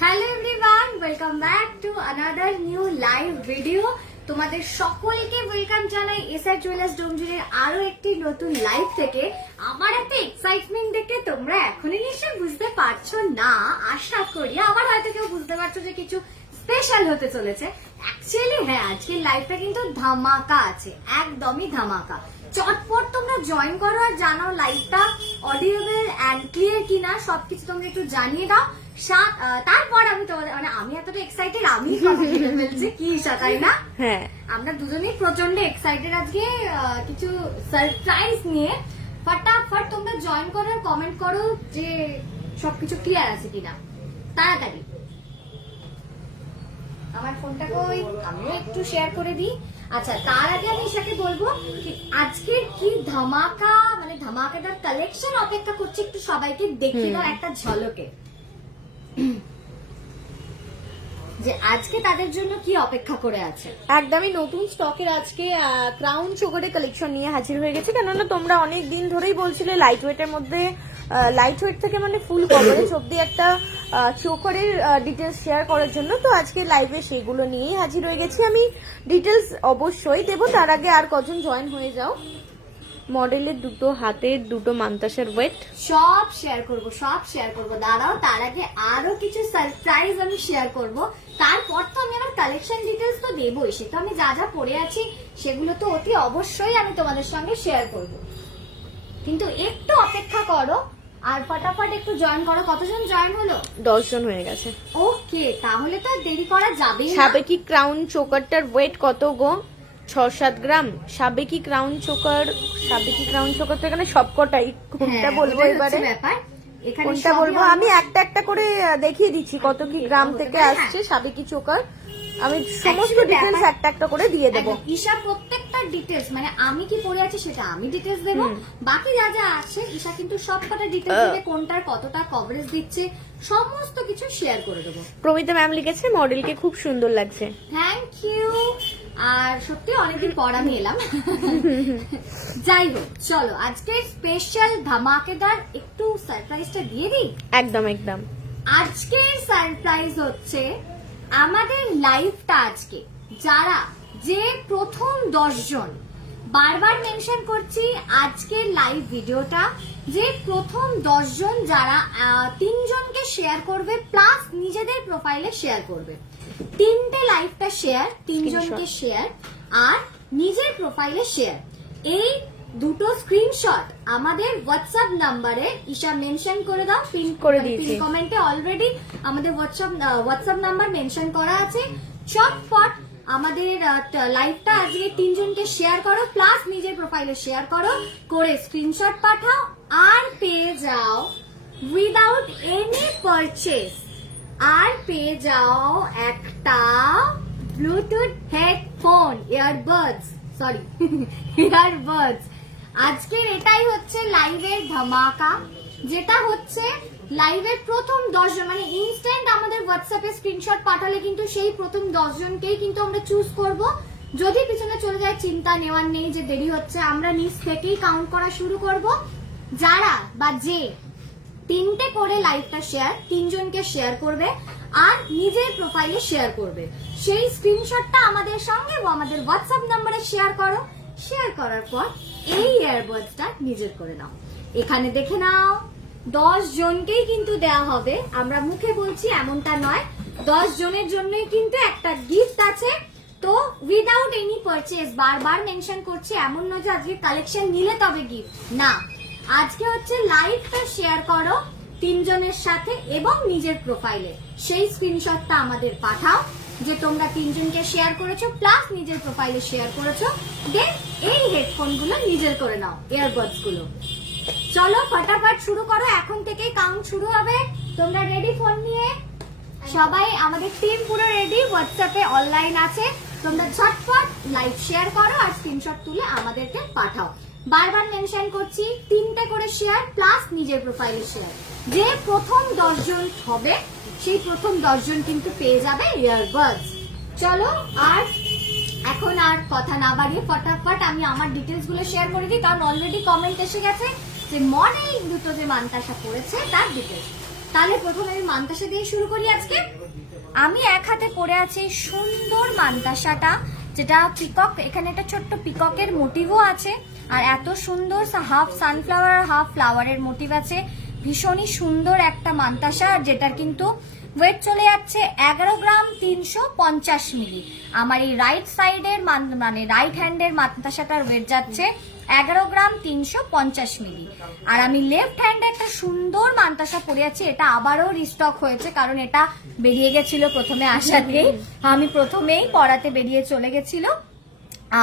Hello everyone welcome back to another new live video তোমাদের সকলকে welcome জানাই SR jewellers ডোমজুরের আরও একটি নতুন লাইভ থেকে। আমার একটা এক্সাইটমেন্ট দেখে তোমরা এখনই নিশ্চয়ই বুঝতে পারছ না। আশা করি আবার হয়তো কেউ বুঝতে পারছ যে কিছু স্পেশাল হতে চলেছে। অ্যাকচুয়ালি হ্যাঁ আজকের লাইভটা কিন্তু ধামাকা আছে। একদমই ধামাকা। চটপট তোমরা জয়েন করো আর জানাও লাইভটা অডিয়েবল অ্যান্ড ক্লিয়ার কিনা সবকিছু তোমরা একটু জানিয়ে দাও। তারপর আমি তোমাদের মানে আমি এতটা এক্সাইটেড আমি কথা বলে ফেলছি কি ঈশা তাই না? হ্যাঁ। আমরা দুজনেই প্রচণ্ড এক্সাইটেড আজকে কিছু সারপ্রাইজ নিয়ে। ফটাফট তোমরা জয়েন করো আর কমেন্ট করো যে সবকিছু ক্লিয়ার আছে কিনা। তাড়াতাড়ি। আমার ফোনটা কই আমিও একটু শেয়ার করে দিই। আচ্ছা তার আগে আমি ঈশাকে বলব কি আজকের কি ধামাকা মানে ধামাকাদার কালেকশন অপেক্ষা করছে একটু সবাইকে দেখিয়ে দাও একটা ঝলকে। যে আজকে তাদের জন্য কি অপেক্ষা করে আছে? একদমই নতুন স্টকের আজকে ক্রাউন সুগারের কালেকশন নিয়ে হাজির হয়ে গেছে। কেননা তোমরা অনেক দিন ধরেই বলছিলে লাইট ওয়েটের মধ্যে লাইট ওয়েট থেকে মানে ফুল কভারেজ অব্দি একটা চোকারের ডিটেলস শেয়ার করার জন্য। তো আজকে লাইভে সেগুলো নিয়েই হাজির হয়ে গেছি। আমি ডিটেলস অবশ্যই দেবো, তার আগে আর কজন জয়েন হয়ে যাও। মডেলের দুটো হাতের, দুটো মান্তাসের ওয়েট সব শেয়ার করব, সব শেয়ার করব। দাঁড়াও, তার আগে আরও কিছু সারপ্রাইজ আমি শেয়ার করব। তারপর তো আমি আমার কালেকশন ডিটেলস তো দেবই, সে তো আমি যা যা পড়ে আছি, সেগুলো তো অতি অবশ্যই আমি তোমাদের সঙ্গে শেয়ার করব। কিন্তু একটু অপেক্ষা করো ফটাফট একটু জয়েন করো। কতজন জয়েন হলো? দশজন হয়ে গেছে। ওকে তাহলে তো আর দেরি করা যাবেই না। সাবেকি ক্রাউন চোকারটার ওয়েট কত গো? ছ সাত গ্রাম। সাবেকি ক্রাউন চোকার সাবেকি ক্রাউন চোকার তো এখানে সবকটাই। কোনটা হ্যাঁ, বলব এবারে? ব্যাপার। কোনটা বলব? আমি একটা একটা করে দেখিয়ে দিচ্ছি কত কি গ্রাম থেকে আসছে সাবেকি চোকার আমি সমস্ত ডিটেলস একটা একটা করে দিয়ে দেবো। ঈশা প্রত্যেকটা ডিটেলস মানে আমি কি পড়ে আছি সেটা আমি ডিটেলস দেব। বাকি যা যা আছে ঈশা কিন্তু সবকটা ডিটেলস দেবে কোনটার কতটা কভারেজ দিচ্ছে সমস্ত কিছু শেয়ার করে দেবো। প্রমিতা ম্যাম লিখেছে মডেলকে খুব সুন্দর লাগছে। থ্যাংক ইউ আর সত্যি অনেকদিন পর আমি এলাম। যাই হোক চলো আজকে স্পেশাল ধামাকেদার একটু সারপ্রাইজটা দিয়ে দিই? একদম একদম। আজকের সারপ্রাইজ হচ্ছে আমাদের লাইভটা আজকে যারা যে প্রথম দশজন বারবার মেনশন করছি আজকের লাইভ ভিডিওটা যে প্রথম দশজন যারা তিনজনকে শেয়ার করবে প্লাস নিজেদের প্রোফাইলে শেয়ার করবে। তিনটে লাইভটা শেয়ার তিনজনকে শেয়ার আর নিজের প্রোফাইলে শেয়ার এই দুটো স্ক্রিনশট আমাদের হোয়াটসঅ্যাপ নাম্বারে ঈশা মেনশন করে দাও পিন করে মানে দিয়েছি। পিন কমেন্টে অলরেডি আমাদের হোয়াটসঅ্যাপ হোয়াটসঅ্যাপ নাম্বার মেনশন করা আছে। চটপট আমাদের লাইভটা আজকে তিনজনকে শেয়ার করো প্লাস নিজের প্রোফাইলে শেয়ার করো করে স্ক্রিনশট পাঠাও আর পেয়ে যাও উইদাউট এনি পারচেস আর পেয়ে যাও একটা Bluetooth headphone earbuds sorry earbuds আজকের এটাই হচ্ছে লাইভের ধামাকা, যেটা হচ্ছে লাইভের প্রথম দশজন মানে ইনস্ট্যান্ট আমাদের হোয়াটসঅ্যাপে স্ক্রিনশট পাঠালে কিন্তু সেই প্রথম দশজনকেই কিন্তু আমরা চুজ করব। যদি পিছনে চলে যায়, চিন্তা নেওয়ার নেই যে দেরি হচ্ছে, আমরা নিজ থেকেই কাউন্ট করা শুরু করব। যারা বা যে তিনটে করে লাইভটা শেয়ার তিনজনকে শেয়ার করবে আর নিজের প্রোফাইলে শেয়ার করবে। সেই স্ক্রিনশটটা আমাদের সঙ্গে আমাদের হোয়াটসঅ্যাপ নাম্বারে শেয়ার করো। শেয়ার করার পর এই ইয়ারবাডসটা নিজের করে নাও। এখানে দেখে নাও, দশ জনকেই কিন্তু দেওয়া হবে। আমরা মুখে বলছি এমনটা নয়, দশ জনের জন্যই কিন্তু একটা গিফট আছে। তো উইদাউট এনি পারচেস বারবার মেনশন করছি, এমন নয় যে আজকে কালেকশন নিলে তবে গিফট না, আজকে হচ্ছে লাইভটা শেয়ার করো তিনজনের সাথে এবং নিজের প্রোফাইলে সেই স্ক্রিনশটটা আমাদের পাঠাও। যে তোমরা তিনজনকে শেয়ার করেছ প্লাস নিজের প্রোফাইলে শেয়ার করেছ দেন এই হেডফোনগুলো নিজের করে নাও ইয়ারবাডসগুলো চলো ফটাফট শুরু করো, এখন থেকেই কাউন্ট শুরু হবে। তোমরা রেডি ফোন নিয়ে? সবাই, আমাদের টিম পুরো রেডি হোয়াটসঅ্যাপে অনলাইন আছে। তোমরা ঝটপট লাইভ শেয়ার করো আর স্ক্রিনশট তুলে আমাদেরকে পাঠাও। বারবার মেনশন করছি, তিনটে করে শেয়ার প্লাস নিজের প্রোফাইলে শেয়ার যে প্রথম দশজন হবে সেই প্রথম দশজন কিন্তু পেয়ে যাবে ইয়ারবাডস। চলো, আর এখন আর কথা না বাড়িয়ে ফটাফট আমি আমার ডিটেলসগুলো শেয়ার করে দিই, কারণ অলরেডি কমেন্ট এসে গেছে যে মর্নিং দুটো যে মান্তাসা পড়েছে, তার ডিটেলস তাহলে প্রথমে আমি মান্তাসা দিয়ে শুরু করি আজকে। আমি এক হাতে পরে আছি সুন্দর মান্তাসাটা, যেটা পিকক এখানে একটা ছোট্ট পিককের মোটিভও আছে, আর এত সুন্দর হাফ সানফ্লাওয়ার হাফ ফ্লাওয়ারের মোটিভ আছে। ভীষণই সুন্দর একটা মান্তাসা, যেটার কিন্তু ওয়েট চলে যাচ্ছে এগারো গ্রাম তিনশো পঞ্চাশ মিলি। আমার এই রাইট সাইডের মানে রাইট হ্যান্ডের মান্তাসাটার ওয়েট যাচ্ছে এগারো গ্রাম তিনশো পঞ্চাশ মিলি। আর আমি লেফট হ্যান্ডে একটা সুন্দর মান্তাসা পরে আছি, এটা আবারও রিস্টক হয়েছে, কারণ এটা বেরিয়ে গেছিল প্রথমে আসাতেই। আমি প্রথমেই পড়াতে বেরিয়ে চলে গেছিল।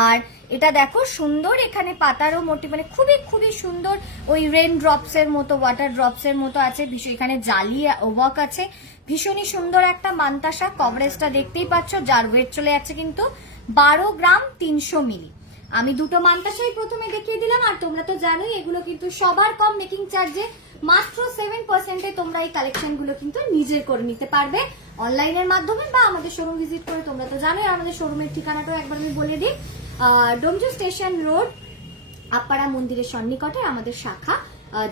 আর এটা দেখো সুন্দর, এখানে পাতারও মোটি মানে খুবই খুবই সুন্দর ওই রেন ড্রপস এর মতো ওয়াটার ড্রপস এর মতো আছে, ভীষণ, এখানে জালি ওয়ার্ক আছে, ভীষণই সুন্দর একটা মান্তাসা কভারেজটা দেখতেই পাচ্ছ, যার ওয়েট চলে যাচ্ছে কিন্তু বারো গ্রাম তিনশো মিলি। আমি দুটো মান্তাসাই প্রথমে দেখিয়ে দিলাম, আর তোমরা তো জানোই, এগুলো কিন্তু সবার কম মেকিং চার্জে মাত্র সেভেন পার্সেন্টে তোমরা এই কালেকশনগুলো কিন্তু নিজের করে নিতে পারবে অনলাইনের মাধ্যমে বা আমাদের শোরুম ভিজিট করে, তোমরা তো জানোই আমাদের শোরুমের ঠিকানাটাও একবার আমি বলে দিই ডোমজু স্টেশন রোড আপাড়া মন্দিরের সন্নিকটে আমাদের শাখা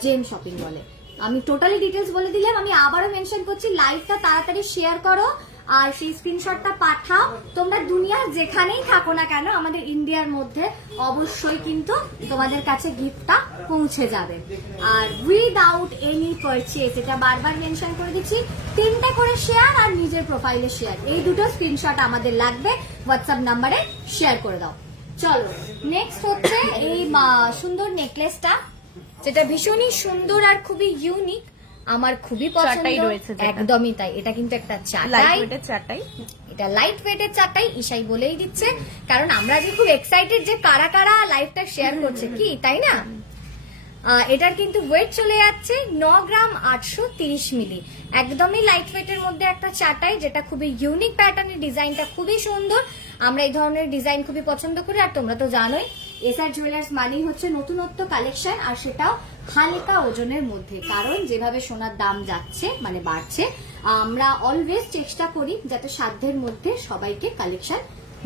জেম শপিং বলে আমি টোটালি ডিটেলস বলে দিলাম, আমি আবারও মেনশন করছি, লাইভটা তাড়াতাড়ি শেয়ার করো আর সেই স্ক্রিনশটটা পাঠাও। তোমরা দুনিয়ার যেখানেই থাকো না কেন, আমাদের ইন্ডিয়ার মধ্যে অবশ্যই কিন্তু তোমাদের কাছে গিফটটা পৌঁছে যাবে। আর উইদাউট এনি পারচেস এটা বারবার মেনশন করে দিচ্ছি, তিনটে করে শেয়ার আর নিজের প্রোফাইলে শেয়ার এই দুটো স্ক্রিনশট আমাদের লাগবে হোয়াটসঅ্যাপ নাম্বারে শেয়ার করে দাও। চলো নেক্সট হচ্ছে এই সুন্দর নেকলেসটা যেটা ভীষণই সুন্দর আর খুবই ইউনিক আমার খুবই পছন্দ। রয়েছে একদমই তাই এটা কিন্তু একটা চাটাই। ওয়েটের এটা লাইট ওয়েটের চাটাই ইশাই বলেই দিচ্ছে। কারণ আমরা যে খুব এক্সাইটেড যে কারা কারা লাইফটা শেয়ার করছে কি তাই না? এটার কিন্তু ওয়েট চলে যাচ্ছে ন গ্রাম আটশো তিরিশ মিলি। একদমই লাইট ওয়েটের মধ্যে একটা চাটাই, যেটা খুবই ইউনিক প্যাটার্নের ডিজাইনটা খুবই সুন্দর। আমরা এই ধরনের ডিজাইন খুবই পছন্দ করি, আর তোমরা তো জানোই এসআর জুয়েলার্স মানেই হচ্ছে নতুনত্ব কালেকশন আর সেটাও হালকা ওজনের মধ্যে। কারণ যেভাবে সোনার দাম যাচ্ছে মানে বাড়ছে, আমরা অলওয়েজ চেষ্টা করি যাতে সাধ্যের মধ্যে সবাইকে কালেকশন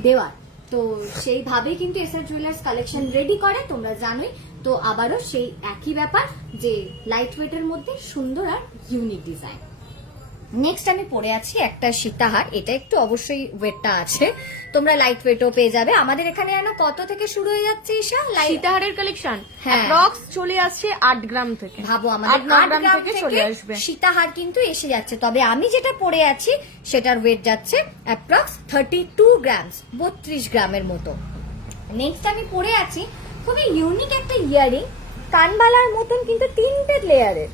দেওয়ার। তো সেইভাবেই কিন্তু এসআর জুয়েলার্স কালেকশন রেডি করে, তোমরা জানোই তো আবারও সেই একই ব্যাপার যে লাইট ওয়েটের মধ্যে সুন্দর আর ইউনিক ডিজাইন নেক্সট আমি পরে আছি একটা সীতাহার এটা একটু অবশ্যই ওয়েটটা আছে। তোমরা লাইট ওয়েটও পেয়ে যাবে। আমাদের এখানে যেন কত থেকে শুরু হয়ে যাচ্ছে ঈশা? সীতাহারের কালেকশন হ্যাঁ। অ্যাপ্রক্স চলে আসছে আট গ্রাম থেকে। ভাবো আমাদের ন আট গ্রাম গ্রাম থেকে চলে আসবে। সীতাহার কিন্তু এসে যাচ্ছে। তবে আমি যেটা পরে আছি সেটার ওয়েট যাচ্ছে অ্যাপ্রক্স থার্টি টু গ্রামস বত্রিশ গ্রামের মতো। নেক্সট আমি পরে আছি খুবই ইউনিক একটা ইয়ারিং। কানবালার মতন কিন্তু তিনটে লেয়ারের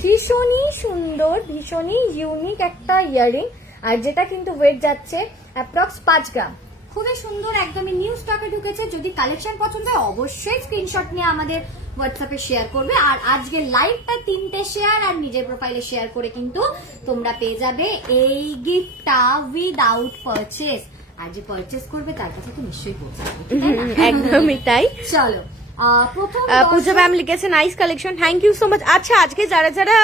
ভীষণই সুন্দর, ভীষণই ইউনিক একটা ইয়ারিং। আর যেটা কিন্তু ওয়েট যাচ্ছে অ্যাপ্রক্স পাঁচ গ্রাম। খুবই সুন্দর, একদমই নিউ স্টকে ঢুকেছে। যদি কালেকশন পছন্দ হয়, অবশ্যই স্ক্রিনশট নিয়ে আমাদের হোয়াটসঅ্যাপে শেয়ার করবে। আর আজকে লাইভটা তিনটে শেয়ার আর নিজের প্রোফাইলে শেয়ার করে কিন্তু তোমরা পেয়ে যাবে এই গিফটটা উইদাউট পারচেস আর যে পারচেস করবে তার কাছে তো নিশ্চয়ই পৌঁছাবে? একদমই তাই। চলো পূজা ম্যাম লিখেছে nice collection thank you so much আচ্ছা আজকে যারা যারা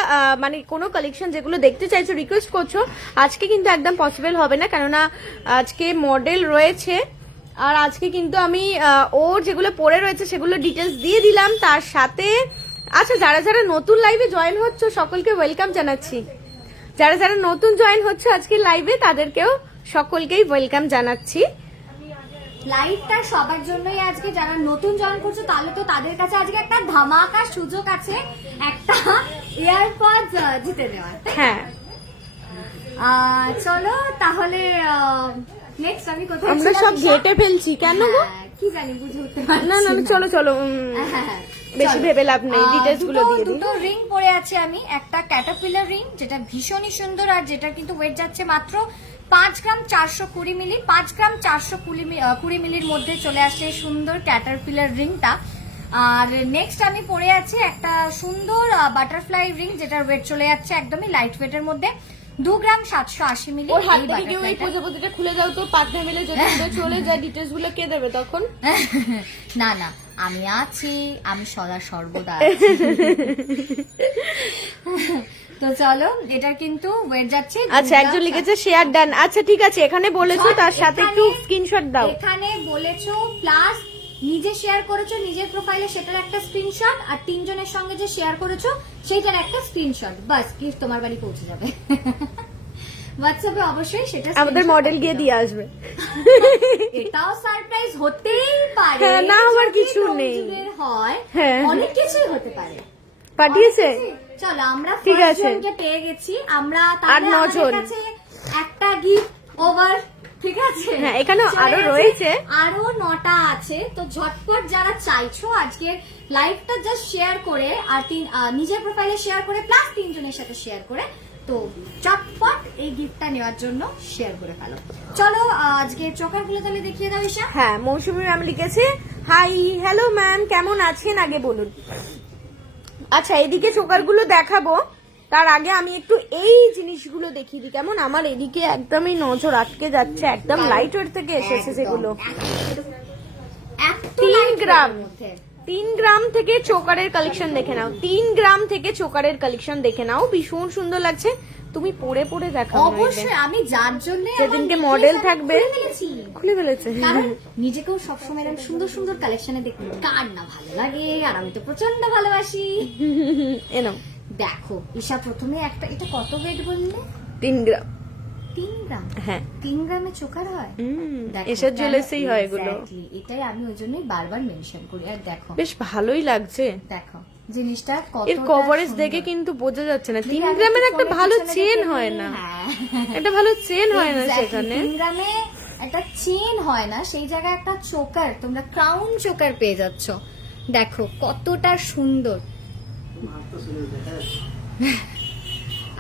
মানে কোনো কালেকশন যেগুলো দেখতে চাইছো রিকোয়েস্ট করছ আজকে কিন্তু একদম পসিবল হবে না কেননা আজকে মডেল রয়েছে। আর আজকে কিন্তু আমি ওর যেগুলো পড়ে রয়েছে সেগুলো ডিটেলস দিয়ে দিলাম। তার সাথে আচ্ছা যারা যারা নতুন লাইভে জয়েন হচ্ছে সকলকে ওয়েলকাম জানাচ্ছি। যারা যারা নতুন জয়েন হচ্ছে আজকে লাইভে তাদেরকেও সকলকেই ওয়েলকাম জানাচ্ছি। লাইভটা সবার জন্যই আজকে যারা নতুন জয়েন করছে তাহলে তো তাদের কাছে আজকে একটা ধামাকা সুযোগ আছে একটা এয়ারপড জিতে নেওয়ার হ্যাঁ। চলো তাহলে নেক্সট আমি কোথায় আমরা সব? ঘেটে ফেলছি কেন গো? হ্যাঁ, কি জানি বুঝে উঠতে পারছি না না চলো চলো উম, হ্যাঁ, বেশি ভেবে লাভ নেই আহ, ডিটেলসগুলো দিয়ে দিই। দুটো রিং পরে আছে আমি একটা ক্যাটারপিলার রিং যেটা ভীষণই সুন্দর আর যেটা কিন্তু ওয়েট যাচ্ছে মাত্র পাঁচ গ্রাম চারশো কুড়ি মিলি পাঁচ গ্রাম চারশো কুড়ি কুড়ি মিলির মধ্যে চলে আসছে এই সুন্দর ক্যাটারপিলার রিংটা আর নেক্সট আমি পরে আছি একটা সুন্দর বাটারফ্লাই রিং যেটার ওয়েট চলে যাচ্ছে একদমই লাইট ওয়েটের মধ্যে। দু গ্রাম সাতশো আশি মিলি ওর হাত থেকে কেউ এই প্রজাপতিটা খুলে দাও তো পার্টনার মিলে যদি চলে যায় ডিটেলসগুলো কে দেবে তখন? না না আমি আছি আমি সদা সর্বদা আছি। তো চলো এটার কিন্তু ওয়েট যাচ্ছে আচ্ছা একজন লিখেছে শেয়ার ডান আচ্ছা ঠিক আছে এখানে বলেছ তার সাথে একটু স্ক্রিনশট দাও এখানে বলেছ প্লাস নিজে শেয়ার করেছ নিজের প্রোফাইলে সেটার একটা স্ক্রিনশট আর তিনজনের সঙ্গে যে শেয়ার করেছ সেইটার একটা স্ক্রিনশট বাস গিফট তোমার বাড়ি পৌঁছে যাবে হোয়াটসঅ্যাপে অবশ্যই সেটা আমাদের মডেল গিয়ে দিয়ে আসবে। এটাও সারপ্রাইজ হতেই পারে হ্যাঁ, না যদি কিছু নেই। হয় হ্যাঁ। অনেক কিছুই হতে পারে পাঠিয়েছে। চলো আমরা ঠিক আছে। পেয়ে গেছি। আমরা আর নজন। একটা গিফট ওভার ঠিক আছে? হ্যাঁ, এখানেও আরও রয়েছে। আরও নটা আছে। তো ঝটপট যারা চাইছো আজকে লাইভটা জাস্ট শেয়ার করে আর তিন নিজের প্রোফাইলে শেয়ার করে প্লাস তিনজনের সাথে শেয়ার করে তো চটপট এই গিফটটা নেওয়ার জন্য শেয়ার করে ফেলো। চলো আজকে চোখারগুলো তাহলে দেখিয়ে দাও ঈশা। হ্যাঁ মৌসুমী ম্যাম লিখেছে হাই হ্যালো ম্যাম কেমন আছেন? আগে বলুন। আচ্ছা এদিকে চোকারগুলো দেখাবো। তার আগে আমি একটু এই জিনিসগুলো দেখিয়ে দিই। কেমন? আমার এদিকে একদমই নজর আটকে যাচ্ছে একদম লাইট ওয়েট থেকে এসেছে সেগুলো। তিন গ্রাম। তিন গ্রাম থেকে চোকারের কালেকশন দেখে নাও। তিন গ্রাম থেকে চোকারের কালেকশন দেখে নাও। ভীষণ সুন্দর লাগছে। তুমি পরে পরে দেখাও অবশ্যই আমি যার জন্য যেদিনকে model থাকবে। খুলে ফেলেছে। নিজেকেও সবসময় এরকম সুন্দর সুন্দর কালেকশনে দেখতে কার না ভালো লাগে? আর আমি তো প্রচণ্ড ভালোবাসি। এ নাও দেখো ঈশা প্রথমে একটা এটা কত ওয়েট বললে? তিন গ্রাম। তিন গ্রাম? হ্যাঁ। তিন গ্রামে চোখার হয়? এসব জুয়েলার্সেই হয় এগুলো। এটাই আমি ওই জন্যই বারবার মেনশন করি। আর দেখো। বেশ ভালোই লাগছে। দেখো জিনিসটা এর কভারেজ দেখে কিন্তু বোঝা যাচ্ছে না। তিন গ্রামের একটা ভালো চেন হয় না। একটা ভালো চেন হয় না সেখানে। তিন গ্রামে একটা চেন হয় না সেই জায়গায় একটা চোকার তোমরা ক্রাউন চোকার পেয়ে যাচ্ছ। দেখো কতটা সুন্দর।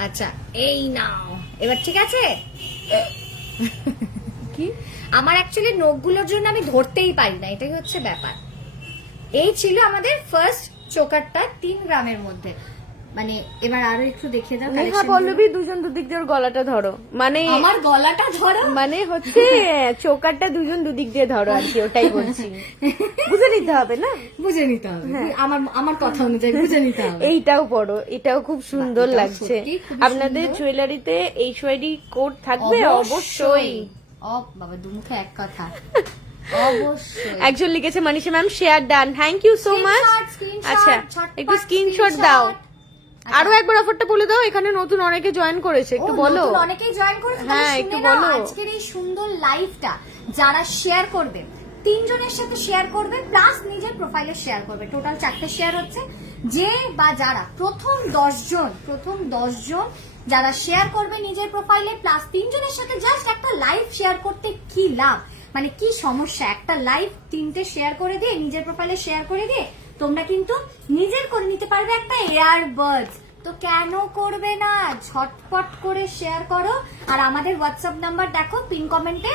আচ্ছা এই নাও। এবার ঠিক আছে? কি? আমার অ্যাকচুয়ালি নখগুলোর জন্য আমি ধরতেই পারি না এটাই হচ্ছে ব্যাপার। এই ছিল আমাদের ফার্স্ট চোকারটা তিন গ্রামের মধ্যে। মানে এবার আরও একটু দেখিয়ে দাও নেহা পল্লবী দুজন দুদিক দিয়ে গলাটা ধরো। মানে আমার গলাটা ধরো? মানে হচ্ছে চোকারটা দুজন দুদিক দিয়ে ধরো আর কি ওটাই বলছি। বুঝে নিতে হবে না? বুঝে নিতে হবে। হ্যাঁ। আমার আমার কথা অনুযায়ী বুঝে নিতে হবে। এইটাও পড়ো এটাও খুব সুন্দর লাগছে। আপনাদের জুয়েলারিতে এই ওয়াইডি কোট থাকবে? অবশ্যই। ও বাবা দুমুখে এক কথা। একজন লিখেছে Manisha ma'am share done thank you so much আচ্ছা একটু স্ক্রিনশট দাও। আচ্ছা। আরও একবার অফারটা বলে দাও এখানে নতুন অনেকে জয়েন করেছে একটু বলো। অনেকেই জয়েন করেছে হ্যাঁ, একটু বলো। আজকের এই সুন্দর লাইভটা যারা শেয়ার করবে তিনজনের সাথে শেয়ার করবে প্লাস নিজের প্রোফাইলে শেয়ার করবে। টোটাল চারটে শেয়ার হচ্ছে। যে বা যারা প্রথম দশ জন প্রথম দশ জন যারা শেয়ার করবে নিজের প্রোফাইলে প্লাস তিনজনের সাথে জাস্ট একটা লাইভ শেয়ার করতে কি লাভ? মানে কি সমস্যা? একটা লাইভ তিনটে শেয়ার করে দিয়ে নিজের প্রোফাইলে শেয়ার করে দিয়ে তোমরা কিন্তু নিজের করে নিতে পারবে একটা এয়ার বার্ডস তো কেন করবে না? ঝটপট করে শেয়ার করো। আর আমাদের হোয়াটসঅ্যাপ নাম্বার দেখো পিন কমেন্টে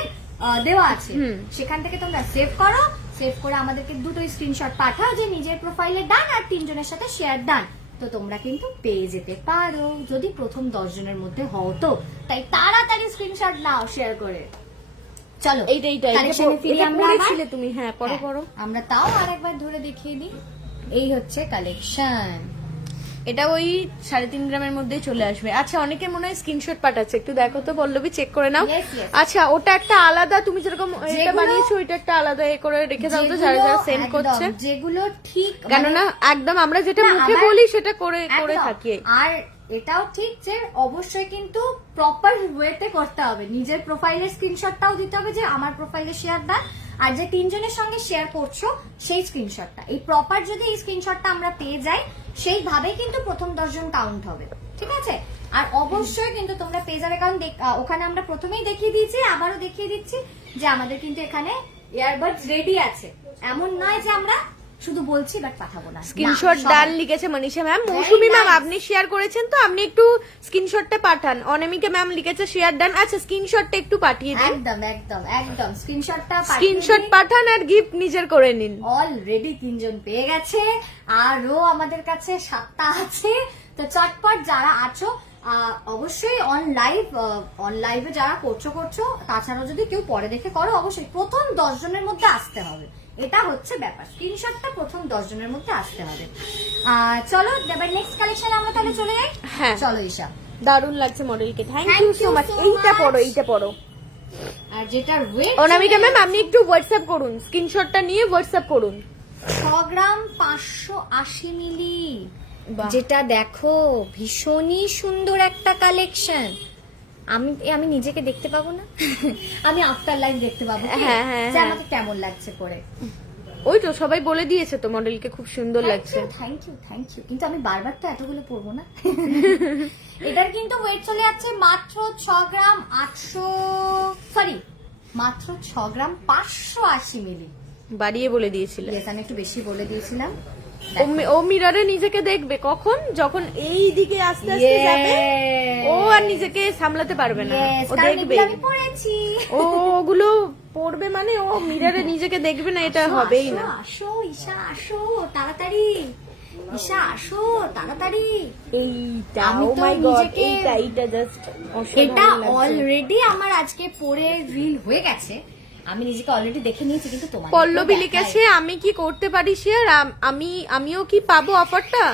দেওয়া আছে। সেখান থেকে তোমরা সেভ করো। সেভ করে আমাদেরকে দুটো স্ক্রিনশট পাঠাও যে নিজের প্রোফাইলে ডান আর তিনজনের সাথে শেয়ার ডান তো তোমরা কিন্তু পেয়ে যেতে পারো যদি প্রথম দশজনের মধ্যে হও তো। তাই তাড়াতাড়ি স্ক্রিনশট নাও শেয়ার করে। চলো এইটা এইটা পড়- ফিরি আমরা আবার। তুমি? হ্যাঁ পড়ো হ্যাঁ, পড়ো। আমরা তাও আরেকবার ধরে দেখিয়ে দিই। এই হচ্ছে কালেকশন এটা ওই সাড়ে তিন গ্রামের মধ্যেই চলে আসবে। আচ্ছা অনেকে মনে হয় স্ক্রিনশট পাঠাচ্ছে। একটু দেখো তো পল্লবী চেক করে নাও. আচ্ছা ওটা একটা আলাদা তুমি যেরকম এটা বানিয়েছো ওইটা একটা আলাদা এ করে রেখে দাও তো যারা যারা সেন্ড করছে। যেগুলো ঠিক মানে- কেননা একদম আমরা যেটা মুখে বলি সেটা করে করে থাকি। আর এটাও ঠিক যে অবশ্যই কিন্তু প্রপার ওয়েতে করতে হবে। নিজের প্রোফাইলের স্ক্রিনশটটাও দিতে হবে যে আমার প্রোফাইলে শেয়ার দেন আর যে তিনজনের সঙ্গে শেয়ার করছ, সেই স্ক্রিনশটটা এই প্রপার যদি এই স্ক্রিনশটটা আমরা পেয়ে যাই সেইভাবে কিন্তু প্রথম দশজন কাউন্ট হবে। ঠিক আছে? আর অবশ্যই কিন্তু তোমরা পেয়ে যাবে কারণ ওখানে আমরা প্রথমেই দেখিয়ে দিয়েছি, আবারও দেখিয়ে দিচ্ছি যে আমাদের কিন্তু এখানে ইয়ারবাডস রেডি আছে। এমন নয় যে আমরা শুধু বলছি বাট পাঠাবো না। স্ক্রিনশট ডান লিখেছে মনীষা ম্যাম। মৌসুমি ম্যাম আপনি শেয়ার করেছেন তো? আপনি একটু স্ক্রিনশটটা পাঠান। অনামিকা ম্যাম লিখেছে শেয়ার ডান আচ্ছা স্ক্রিনশটটা একটু পাঠিয়ে দিন। একদম একদম একদম। স্ক্রিনশটটা স্ক্রিনশট পাঠান আর গিফট নিজের করে নিন। অলরেডি তিনজন পেয়ে গেছে। আরও আমাদের কাছে সাতটা আছে। তো চটপট যারা আছো অবশ্যই অন লাইভ অন লাইভে যারা করছ করছ তাছাড়াও যদি কেউ পরে দেখে করো অবশ্যই। প্রথম দশ জনের মধ্যে আসতে হবে। এটা হচ্ছে ব্যাপার। স্ক্রিনশটটা প্রথম দশ জনের মধ্যে আসতে হবে। আর চলো এবার নেক্সট কালেকশন আমরা তাহলে চলে যাই। হ্যাঁ। চলো ঈশা। দারুণ লাগছে মডেলকে। থ্যাংক ইউ সো মাচ এইটা পড়ো এইটা পড়ো। আর যেটা ওয়েট অনামিকা ম্যাম আপনি একটু হোয়াটসঅ্যাপ করুন। স্ক্রিনশটটা নিয়ে হোয়াটসঅ্যাপ করুন। ছ গ্রাম পাঁচশো আশি মিলি। যেটা দেখো ভীষণই সুন্দর একটা কালেকশন আমি আমি নিজেকে দেখতে পাবো না? আমি আফটার লাইফ দেখতে পাবো? হ্যাঁ, হ্যাঁ, হ্যাঁ। আমাকে কেমন লাগছে পরে ওই তো সবাই বলে দিয়েছে তো মডেলকে খুব সুন্দর লাগছে। থ্যাংক ইউ থ্যাংক ইউ কিন্তু আমি বারবার তো এতগুলো পরবো না। এটার কিন্তু ওয়েট চলে যাচ্ছে মাত্র ছ গ্রাম আটশো সরি মাত্র ছ গ্রাম পাঁচশো আশি মিলি বাড়িয়ে বলে দিয়েছিলে। Yes, আমি একটু বেশি বলে দিয়েছিলাম। ও মিররে নিজেকে দেখবে। কখন? যখন এই দিকে আস্তে আস্তে যাবে ও আর নিজেকে সামলাতে পারবে না। ও দেখবে। ও ওগুলো পড়বে মানে ও মিররে নিজেকে দেখবে না এটা হবেই না। আসো ঈশা আসো তাড়াতাড়ি। ঈশা আসো তাড়াতাড়ি। এইটা ও তো মাই গড নিজেকে- এইটা এইটা জাস্ট এটা অলরেডি আমার আজকে পরে রিল হয়ে গেছে। আমি নিজেকে অলরেডি দেখে নিয়েছি কিন্তু তোমার পল্লবী লিখেছে আমি কি করতে পারি শেয়ার? আমি আমিও কি পাবো অফারটা?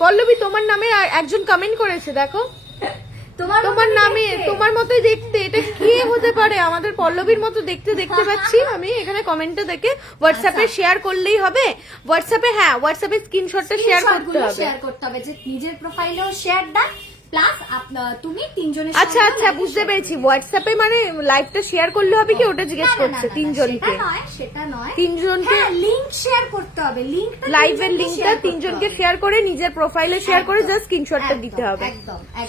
পল্লবী তোমার নামে আর একজন কমেন্ট করেছে দেখো। তোমার তোমার নামে তোমার মতোই দেখতে এটা কে হতে পারে? আমাদের পল্লবীর মতো দেখতে দেখতে পাচ্ছি। আমি এখানে কমেন্টটা দেখে হোয়াটসঅ্যাপে আচ্ছা। শেয়ার করলেই হবে। হোয়াটসঅ্যাপে হ্যাঁ হোয়াটসঅ্যাপে স্ক্রিনশটটা শেয়ার করতে হবে। শেয়ার করতে হবে। যে নিজের প্রোফাইলেও শেয়ার দেন প্লাস তুমি তিনজনের আচ্ছা আচ্ছা বুঝতে পেরেছি। হোয়াটসঅ্যাপে মানে লাইভটা শেয়ার করলে হবে কি? ওটা না, জিজ্ঞেস করছে তিনজনকে। সেটা নয় সেটা নয়। তিনজনকে? হ্যাঁ লিংক শেয়ার করতে হবে। লিংকটা লাইভের লিংকটা তিনজনকে শেয়ার করে নিজের প্রোফাইলে শেয়ার করে জাস্ট স্ক্রিনশটটা দিতে হবে।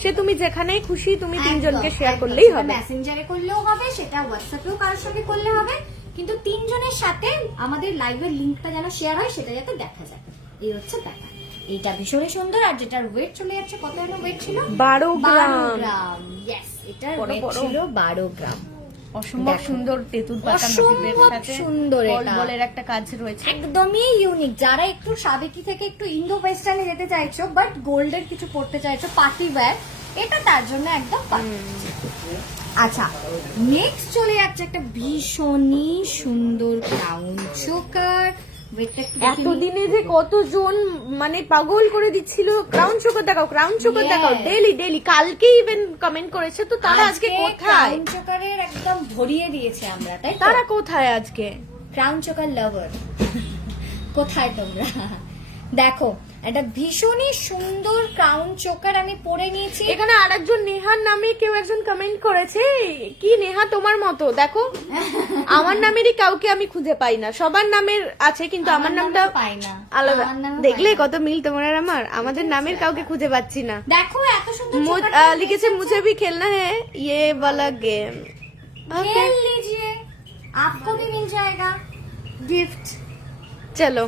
সে তুমি যেখানেই খুশি তুমি তিনজনকে শেয়ার করলেই হবে। মেসেঞ্জারে করলেও হবে সেটা হোয়াটসঅ্যাপেও কারোর সঙ্গে করলে হবে। কিন্তু তিনজনের সাথে আমাদের লাইভের লিংকটা যেন শেয়ার হয় সেটা যাতে দেখা যায়। এই হচ্ছে ব্যাপার। এইটা ভীষণই সুন্দর আর যেটার ওয়েট চলে যাচ্ছে কত যেন ওয়েট ছিল? বারো গ্রাম। ইয়েস এটার ওয়েট ছিল বারো গ্রাম। অসম্ভব সুন্দর তেঁতুল পাতা সুন্দর বলের একটা কাজ রয়েছে। একদমই ইউনিক যারা একটু সাবেকি থেকে একটু ইন্দো ওয়েস্টার্নে যেতে চাইছো বাট গোল্ডের কিছু পড়তে চাইছো পার্টি ওয়্যার এটা তার জন্য একদম আচ্ছা নেক্সট চলে যাচ্ছে একটা ভীষণই সুন্দর ক্রাউন চোকার এতদিনে যে কতজন মানে পাগল করে দিচ্ছিল। ক্রাউন চোকর দেখাও ক্রাউন চোকর Yes. দেখাও। ডেলি ডেলি কালকে ইভেন কমেন্ট করেছে তো তারা আজকে কোথায়? ক্রাউন চোকারের একদম ভরিয়ে দিয়েছে আমরা তাই তারা কোথায় আজকে? ক্রাউন চোকার লাভার কোথায় তোমরা? দেখো একটা ভীষণই সুন্দর ক্রাউন চোকার আমি পরে নিয়েছি এখানে আরেকজন নেহার নামে কেউ একজন কমেন্ট করেছে কি নেহা তোমার মতো দেখো আমার নামেরই কাউকে আমি খুঁজে পাই না সবার নামের আছে কিন্তু আমার নামটা নামেও পাই না আলাদা আমার নামেও দেখলে পাই না। কত মিল তোমার আর আমার আমাদের নামের কাউকে খুঁজে পাচ্ছি না দেখো এত সুন্দর मु- চোকারটা आ, लिखे मुझे भी खेलना है ये वाला गेम खेल लीजिए आपको भी मिल जाएगा गिफ्ट चलो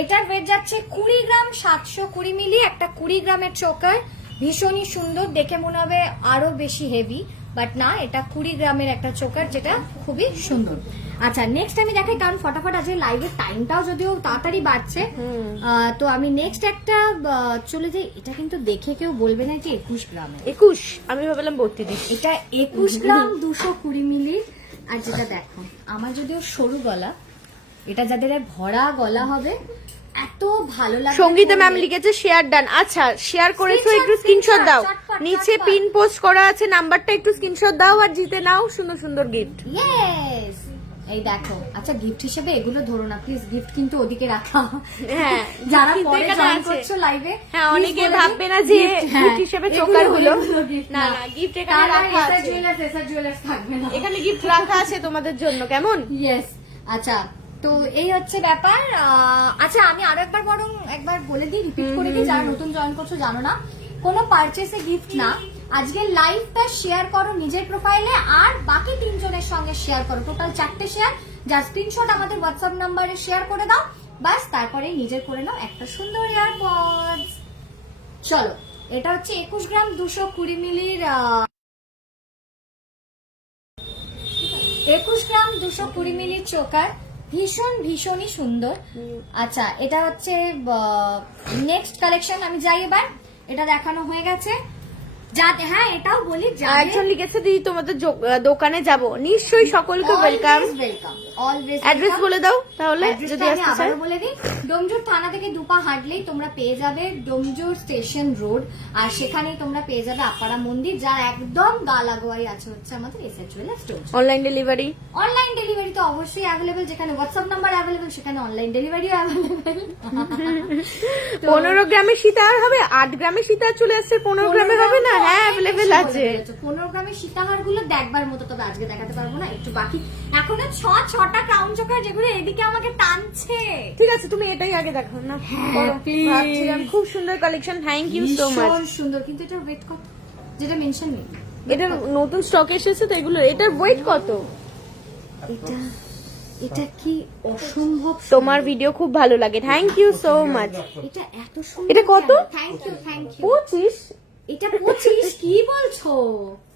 এটার ওয়েট যাচ্ছে কুড়ি গ্রাম সাতশো কুড়ি মিলি একটা কুড়ি গ্রামের চোকার। ভীষণই সুন্দর দেখে মনে হবে আরও বেশি হেভি বাট না এটা কুড়ি গ্রামের একটা চোকার যেটা খুবই সুন্দর। আচ্ছা নেক্সট আমি দেখাই কারণ ফটাফট আজকে লাইভের টাইমটাও যদিও তাড়াতাড়ি বাড়ছে। তো আমি নেক্সট একটা চলে যাই এটা কিন্তু দেখে কেউ বলবে না যে একুশ গ্রাম একুশ? আমি ভাবলাম বত্রিশ। এটা একুশ গ্রাম দুশো কুড়ি মিলি আর যেটা দেখো আমার যদিও সরু গলা এটা যাদের ভরা গলা হবে এত ভালো লাগবে সঙ্গীতা ম্যাম লিখেছে শেয়ার ডান আচ্ছা শেয়ার করেছ একটু স্ক্রিনশট দাও। নিচে পিন পোস্ট করা আছে নাম্বারটা একটু স্ক্রিনশট দাও আর জিতে নাও সুন্দর সুন্দর গিফট Yes! এই দেখো আচ্ছা গিফট হিসেবে এগুলো ধরো না প্লিজ গিফট কিন্তু ওদিকে রাখা। হ্যাঁ, যারা পরে জয়েন করছ লাইভে হ্যাঁ অনেকে ভাববে না যে গিফট হিসেবে চোকারগুলো না না। গিফট এখানে রাখা আছে। জুয়েলার্স এসআর জুয়েলার্স থাকবে না। এখানে গিফট রাখা আছে তোমাদের জন্য কেমন? ইয়েস আচ্ছা তো এই হচ্ছে ব্যাপার। আচ্ছা আমি আরও একবার বরং একবার বলে দিই রিপিট করে দিই যারা নতুন জয়েন করছ জানো না। কোনো পারচেসে গিফট না। আজকে লাইভটা শেয়ার করো নিজের প্রোফাইলে আর বাকি তিনজনের সঙ্গে শেয়ার করো। টোটাল চারটে শেয়ার যার স্ক্রিনশট আমাদের হোয়াটসঅ্যাপ নাম্বারে শেয়ার করে দাও। বাস তারপরে নিজের করে নাও একটা সুন্দর এয়ারপডস চলো এটা হচ্ছে একুশ গ্রাম দুশো কুড়ি মিলির একুশ গ্রাম দুশো কুড়ি মিলির চোকার। ভীষণ ভীষণই সুন্দর। আচ্ছা এটা হচ্ছে নেক্সট কালেকশন আমি যাই এবার। এটা দেখানো হয়ে গেছে। যাতে হ্যাঁ এটাও বলি একজন লিখেছে দিদি তোমাদের দোকানে যাব। নিশ্চয়ই সকলকে ওয়েলকাম ওয়েলকাম অলওয়েজ অ্যাড্রেস বলে দাও তাহলে যদি আসতে চাই বলে দিই। ডোমজুর থানা থেকে দুপা হাঁটলেই তোমরা পেয়ে যাবে ডোমজুর স্টেশন রোড। আর সেখানেই তোমরা পেয়ে যাবে আপাড়া মন্দির যার একদম গা লাগোয়াই আছে হচ্ছে আমাদের অনলাইন ডেলিভারি অনলাইন ডেলিভারি তো অবশ্যই অ্যাভেলেবেল যেখানে হোয়াটসঅ্যাপ নাম্বার অ্যাভেলেবেল সেখানে অনলাইন ডেলিভারিও অ্যাভেলেবেল পনেরো গ্রামে সীতাহার হবে আট গ্রামে সীতাহার চলে আসছে পনেরো গ্রামে হবে না? হ্যাঁ অ্যাভেলেবেল আছে। পনেরো গ্রামে সীতাহারগুলো দেখবার মতো তবে আজকে দেখাতে পারব না একটু বাকি। এখনও ছ ছটা ছটা ক্রাউন চোকার যেগুলো এদিকে আমাকে টানছে। ঠিক আছে তুমি এটাই আগে দেখো না। হ্যাঁ, ভাবছিলাম খুব সুন্দর collection thank you so much সুন্দর কিন্তু এটা ওয়েট কত যেটা মেনশন নেই। এটা নতুন স্টক এসেছে তো এগুলো এটার ওয়েট কত? এটা এটা কি অসম্ভব তোমার ভিডিও খুব ভালো লাগে থ্যাংক ইউ সো মাচ এটা এত সুন্দর এটা কত? থ্যাংক ইউ থ্যাংক ইউ 25 এটা 25 কি বলছো?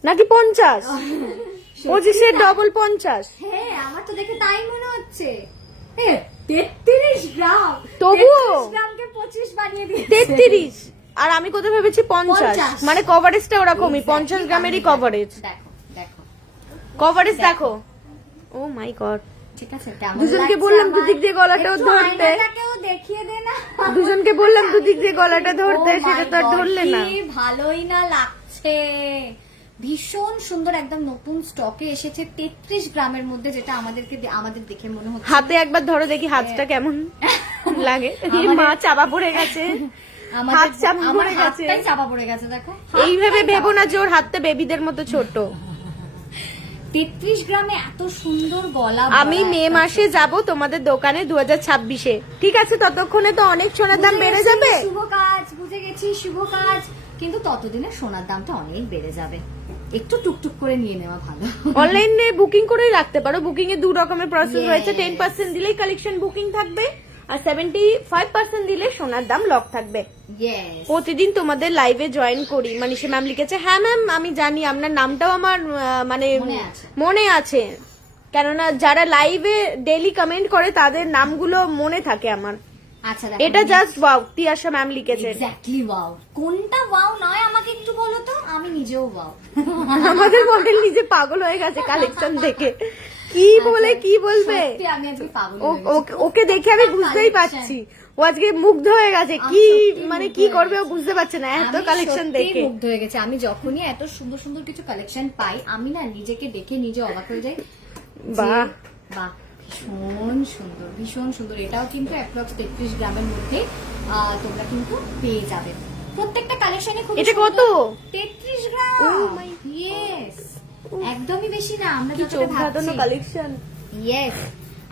নাকি 50 পঁচিশে ডবল পঞ্চাশ। হ্যাঁ আমার তো দেখে তাই মনে হচ্ছে। হ্যাঁ, তেত্রিশ গ্রাম। তবুও। গ্রামকে পঁচিশ বানিয়ে তেত্রিশ। আর আমি কোথায় ভেবেছি পঞ্চাশ। মানে কভারেজটা ওরকমই পঞ্চাশ গ্রামেরই কভারেজ কভারেজ দেখো ও মাই গড দুজনকে বললাম দুদিক দিয়ে গলাটাও ধরতে। দুজনকে বললাম দুদিক দিয়ে গলাটা ধরতে oh সেটা তো আর ধরলে না। ভালোই না লাগছে। ভীষণ সুন্দর একদম নতুন স্টকে এসেছে তেত্রিশ গ্রামের মধ্যে যেটা আমাদেরকে আমাদের দেখে মনে হচ্ছে। হাতে একবার ধরো দেখি হাতটা কেমন লাগে। মা চাপা পড়ে গেছে। হাত চাপা পড়ে গেছে। চাপা পড়ে গেছে দেখো। এইভাবে ভেবো না ওর হাতটা বেবিদের মতো ছোট। তেত্রিশ গ্রামে এত সুন্দর গলা আমি মে মাসে যাব তোমাদের দোকানে দু হাজার ছাব্বিশে। ঠিক আছে ততক্ষণে তো অনেক সোনার দাম বেড়ে যাবে। শুভ কাজ বুঝে গেছি শুভ কাজ। কিন্তু ততদিনে সোনার দামটা অনেক বেড়ে যাবে। একটু টুকটুক করে নিয়ে নেওয়া ভালো। অনলাইনে বুকিং করেই রাখতে পারো। বুকিং এ দু রকমের প্রসেস. রয়েছে। টেন পার্সেন্ট দিলেই কালেকশন বুকিং থাকবে আর সেভেন্টি ফাইভ পার্সেন্ট দিলে সোনার দাম লক থাকবে। প্রতিদিন তোমাদের লাইভে জয়েন করি। মানে সে ম্যাম লিখেছে হ্যাঁ ম্যাম আমি জানি। আপনার নামটাও আমার মানে মনে আছে। মনে আছে। কেননা যারা লাইভে ডেলি কমেন্ট করে তাদের নামগুলো মনে থাকে আমার। আচ্ছা এটা জাস্ট ওয়াও তিয়াশা ম্যাম লিখেছে। এক্স্যাক্টলি ওয়াও কোনটা ওয়াও নয় আমাকে একটু বলো তো? আমি নিজেও ওয়াও আমাদের মডেল নিজে পাগল হয়ে গেছে কালেকশন দেখে। কি বলে কি বলবে? ওকে- দেখে আমি বুঝতেই পারছি। ও আজকে মুগ্ধ হয়ে গেছে। কি মানে কি করবে ও বুঝতে পারছে না এত কালেকশন দেখে। মুগ্ধ হয়ে গেছে। আমি যখনই এত সুন্দর সুন্দর কিছু কালেকশন পাই আমি না নিজেকে দেখে নিজে অবাক হয়ে যাই। বাহ। বাহ। ভীষণ সুন্দর ভীষণ সুন্দর। এটাও কিন্তু অ্যাপ্রক্স তেত্রিশ গ্রামের মধ্যে তোমরা কিন্তু পেয়ে যাবে। প্রত্যেকটা কালেকশনে খুব এটা কত? তেত্রিশ গ্রাম! Oh ইয়েস একদমই বেশি না আমরা কি চোখ ধাঁধানো কালেকশন ইয়েস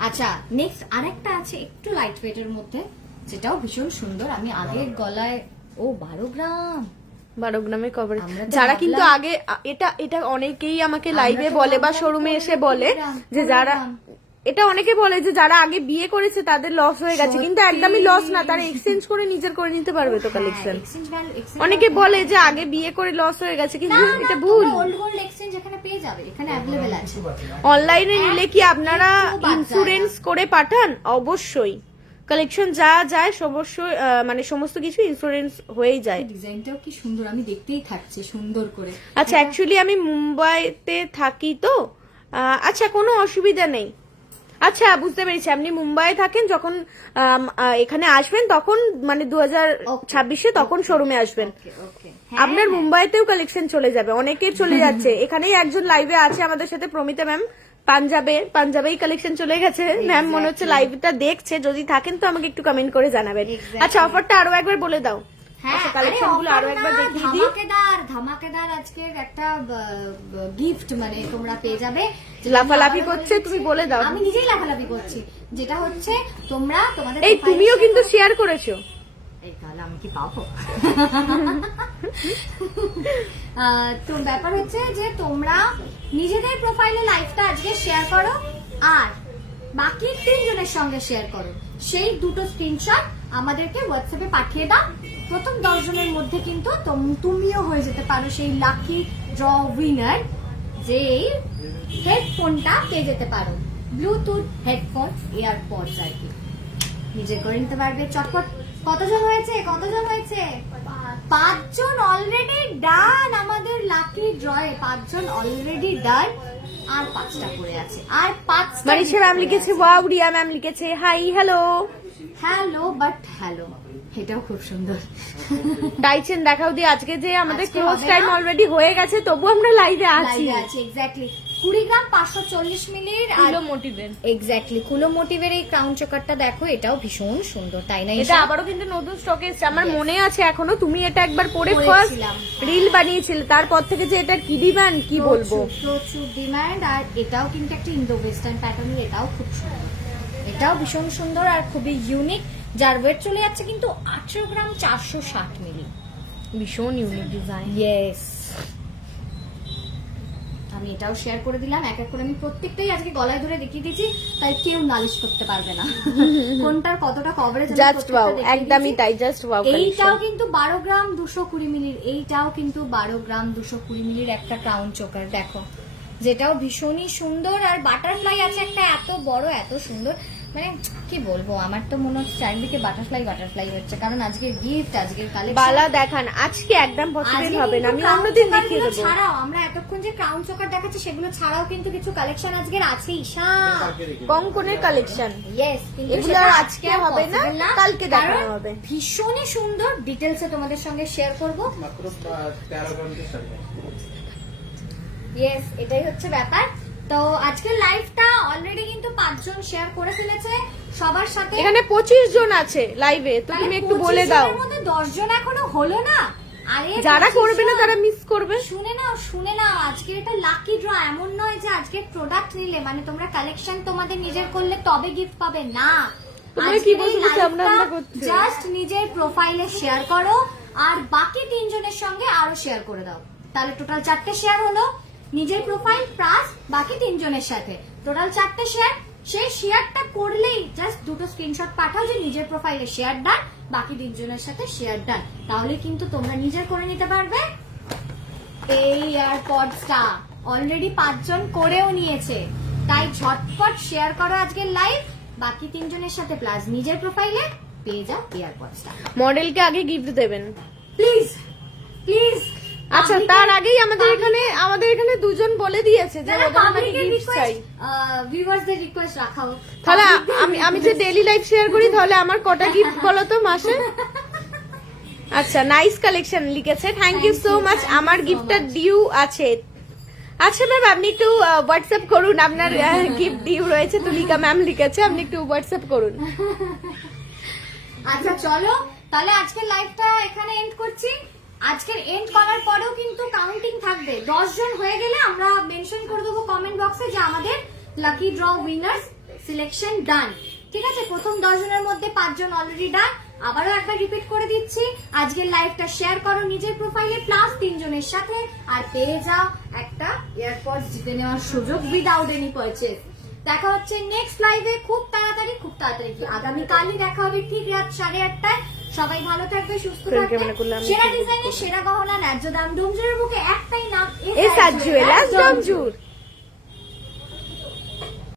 আচ্ছা নেক্সট আরেকটা আছে একটু লাইট ওয়েটের মধ্যে যেটাও ভীষণ সুন্দর। আমি আগে গলায় ও বারো গ্রাম! বারো গ্রামে কভার যারা কিন্তু আগে এটা এটা অনেকেই আমাকে লাইভে বলে বা শোরুমে এসে বলে যে যারা। এটা অনেকে বলে যে যারা আগে বিয়ে করেছে তাদের লস হয়ে গেছে কিন্তু একদমই লস না তারা এক্সচেঞ্জ করে নিজের করে নিতে পারবে তো কালেকশন হ্যাঁ, অনেকে বলে যে আগে বিয়ে করে লস হয়ে গেছে কিন্তু এটা ভুল। ওল্ড গোল্ড এক্সচেঞ্জ এখানে পেয়ে যাবে এখানে অ্যাভেলেবেল আছে। অনলাইনে নিলে কি আপনারা। ইন্স্যুরেন্স করে পাঠান? অবশ্যই। কালেকশন যা যায় সমস্ত মানে সমস্ত কিছু ইন্স্যুরেন্স হয়েই যায়। ডিজাইনটাও কি সুন্দর আমি দেখতেই থাকছি সুন্দর করে। আচ্ছা অ্যাকচুয়ালি আমি মুম্বাইতে থাকি তো। আচ্ছা কোনো অসুবিধা নেই। আচ্ছা বুঝতে পেরেছি। আপনি মুম্বাইয়ে থাকেন যখন এখানে আসবেন তখন মানে দু হাজার ছাব্বিশে তখন শোরুমে আসবেন। ওকে আপনার মুম্বাইতেও কালেকশন চলে যাবে অনেকের চলে যাচ্ছে। এখানেই একজন লাইভে আছে আমাদের সাথে প্রমিতা ম্যাম পাঞ্জাবে পাঞ্জাবেই কালেকশন চলে গেছে। ম্যাম মনে হচ্ছে লাইভটা দেখছে যদি থাকেন তো আমাকে একটু কমেন্ট করে জানাবেন। আচ্ছা অফারটা আরও একবার বলে দাও। হ্যাঁ আচ্ছা কালেকশনগুলো আরও একবার দেখিয়ে দিই। ধামাকেদার ধামাকেদার আজকে একটা গিফট মানে তোমরা পেয়ে যাবে। লাফালাফি করছে, তুমি বলে দাও। আমি নিজেই লাফালাফি করছি। যেটা হচ্ছে তোমরা তোমাদের এই তুমিও কিন্তু শেয়ার করেছ। এই তাহলে আমি কি পাবো? আহ, তো ব্যাপার হচ্ছে যে তোমরা নিজেদের প্রোফাইলে লাইফটা আজকে শেয়ার করো আর বাকি তিনজনের সঙ্গে শেয়ার করো। সেই দুটো স্ক্রিনশট আমাদেরকে হোয়াটসঅ্যাপে পাঠিয়ে দাও। প্রথম দশজনের মধ্যে কিন্তু তুমিও হয়ে যেতে পারো সেই লাকি ড্র উইনার যে হেডফোনটা পেয়ে যেতে পারো। ব্লুটুথ হেডফোন এয়ারপডস আর কি। নিজে করে নিতে পারবে চটপট। কতজন হয়েছে? কতজন হয়েছে? পাঁচজন অলরেডি ডান আমাদের লাকি ড্রয়ে পাঁচজন অলরেডি ডান আর পাঁচটা পড়ে আছে। আর পাঁচটা মারিশা ম্যাম লিখেছে ওয়াও রিয়া ম্যাম লিখেছে hi hello hello but hello এটাও খুব সুন্দর। ডাইচেন দেখাও দিয়ে আজকে যে আমাদের ক্লোজ টাইম অলরেডি হয়ে গেছে তবু আমরা লাইভে আছি। আছে এক্স্যাক্টলি কুড়ি গ্রাম পাঁচশো চল্লিশ মিলির আর কুলো মোটিভের এক্স্যাক্টলি কুলো মোটিভের এই ক্রাউন চোকারটা দেখো এটাও ভীষণ সুন্দর তাই না এটা আবারও কিন্তু নতুন স্টকে এসেছে। আমার মনে আছে এখনও তুমি এটা একবার পরে ফার্স্ট রিল বানিয়েছিলে তারপর থেকে যে এটার কি ডিমান্ড কি বলব? প্রচুর, প্রচুর ডিমান্ড আর এটাও কিন্তু একটা ইন্দো ওয়েস্টার্ন প্যাটার্নের এটাও খুব সুন্দর। এটাও ভীষণ সুন্দর আর খুবই ইউনিক যার ওয়েট চলে যাচ্ছে কিন্তু আঠেরো গ্রাম চারশো ষাট মিলি ভীষণ ইউনিক ডিজাইন ইয়েস আমি এটাও শেয়ার করে দিলাম। এক এক করে আমি প্রত্যেকটাই আজকে গলায় ধরে দেখিয়ে দিয়েছি তাই কেউ নালিশ করতে পারবে না। কোনটার কতটা কভারেজ জাস্ট ওয়াও একদমই তাই জাস্ট ওয়াও এইটাও কিন্তু বারো গ্রাম দুশো কুড়ি মিলির এইটাও কিন্তু বারো গ্রাম দুশো কুড়ি মিলির একটা ক্রাউন চোকার দেখো। যেটাও ভীষণই সুন্দর আর বাটারফ্লাই আছে একটা এত বড় এত সুন্দর। মানে কি বলব আমার তো মনে হচ্ছে চারিদিকে বাটারফ্লাই বাটারফ্লাই হচ্ছে। কারণ আজকের গিফট আজকের কালেকশন বালা দেখান আজকে একদম পসিবল হবে না আমি অন্যদিন দেখিয়ে দেবো। ছাড়াও আমরা এতক্ষণ যে ক্রাউন চোকার দেখাচ্ছি সেগুলো ছাড়াও কিন্তু কিছু কালেকশন আজকের আছে ঈশা। কঙ্কনের কালেকশন ইয়েস এগুলো আজকে হবে না, কালকে দেখানো হবে। ভীষণই সুন্দর ডিটেলসে তোমাদের সঙ্গে শেয়ার করব। মাত্র আহ, তেরো ঘণ্টা সাড়ে ইয়েস এটাই হচ্ছে ব্যাপার। তো আজকের লাইভটা অলরেডি কিন্তু পাঁচজন শেয়ার করে ফেলেছে সবার সাথে এখানে পঁচিশ জন আছে লাইভে তো তুমি একটু বলে দাও। মধ্যে জন এখনও হলো না? আরে যারা করবে না তারা মিস করবে। শুনে নাও শুনে নাও আজকে এটা লাকি ড্র এমন নয় যে আজকে প্রোডাক্ট নিলে মানে তোমরা কালেকশন তোমাদের নিজের করলে তবে গিফট পাবে না। তোমরা কি বলছো? সামনে আমরা করছি? জাস্ট নিজের প্রোফাইলে শেয়ার করো আর বাকি তিনজনের সঙ্গে আরও শেয়ার করে দাও। তাহলে টোটাল চারটে শেয়ার হলো। নিজের প্রোফাইল প্লাস বাকি তিনজনের সাথে। টোটাল চারটে শেয়ার সেই শেয়ারটা করলেই জাস্ট দুটো স্ক্রিনশট পাঠাও যে নিজের প্রোফাইলে শেয়ার ডান বাকি তিনজনের সাথে শেয়ার ডান তাহলে কিন্তু তোমরা নিজের করে নিতে পারবে। এই এয়ারপডসটা অলরেডি পাঁচজন করেও নিয়েছে। তাই ঝটপট শেয়ার করো আজকের লাইভ বাকি তিনজনের সাথে প্লাস নিজের প্রোফাইলে পেয়ে যাও এয়ারপডসটা মডেলকে আগে গিফট দেবেন। প্লিজ প্লিজ আচ্ছা তার আগেই আমাদের এখানে আমাদের এখানে দুজন বলে দিয়েছে যে ওদের নাকি গিফট চাই। ভিউয়ার্সদের রিকোয়েস্ট রাখাও তাহলে আমি আমি যে ডেইলি লাইফ শেয়ার করি তাহলে আমার কটা গিফট বলো তো মাসে? আচ্ছা নাইস কালেকশন লিখেছে। থ্যাংক ইউ সো মাচ আমার গিফটটা ডিউ আছে। আচ্ছা ম্যাম আপনি একটু হোয়াটসঅ্যাপ করুন। আপনার গিফট ডিউ রয়েছে। তুলিকা ম্যাম লিখেছে। আপনি একটু হোয়াটসঅ্যাপ করুন। আচ্ছা চলো। তাহলে আজকের লাইভটা এখানে এন্ড করছি। আজকের এন্ড করার পরেও কিন্তু কাউন্টিং থাকবে। দশ জন হয়ে গেলে আমরা মেনশন করে দেবো কমেন্ট বক্সে যে আমাদের lucky draw winners selection done ঠিক আছে? প্রথম দশ জনের মধ্যে পাঁচজন অলরেডি ডান আবারও একবার রিপিট করে দিচ্ছি। আজকের লাইভটা শেয়ার করো নিজের প্রোফাইলে প্লাস তিনজনের সাথে, আর পেয়ে যাও একটা এয়ারপড জিতে নেওয়ার সুযোগ উইদাউট এনি পারচেজ দেখা হচ্ছে নেক্সট লাইভে খুব তাড়াতাড়ি খুব তাড়াতাড়ি। আগামীকালই দেখা হবে ঠিক রাত সাড়ে আটটায়। সবাই ভালো থাকবে সুস্থ থাকবে। সেরা ডিজাইনের সেরা গহনা ন্যায্য দাম ডুমজুরের বুকে একটাই নাম এস আর জুয়েলার্স ডমজুর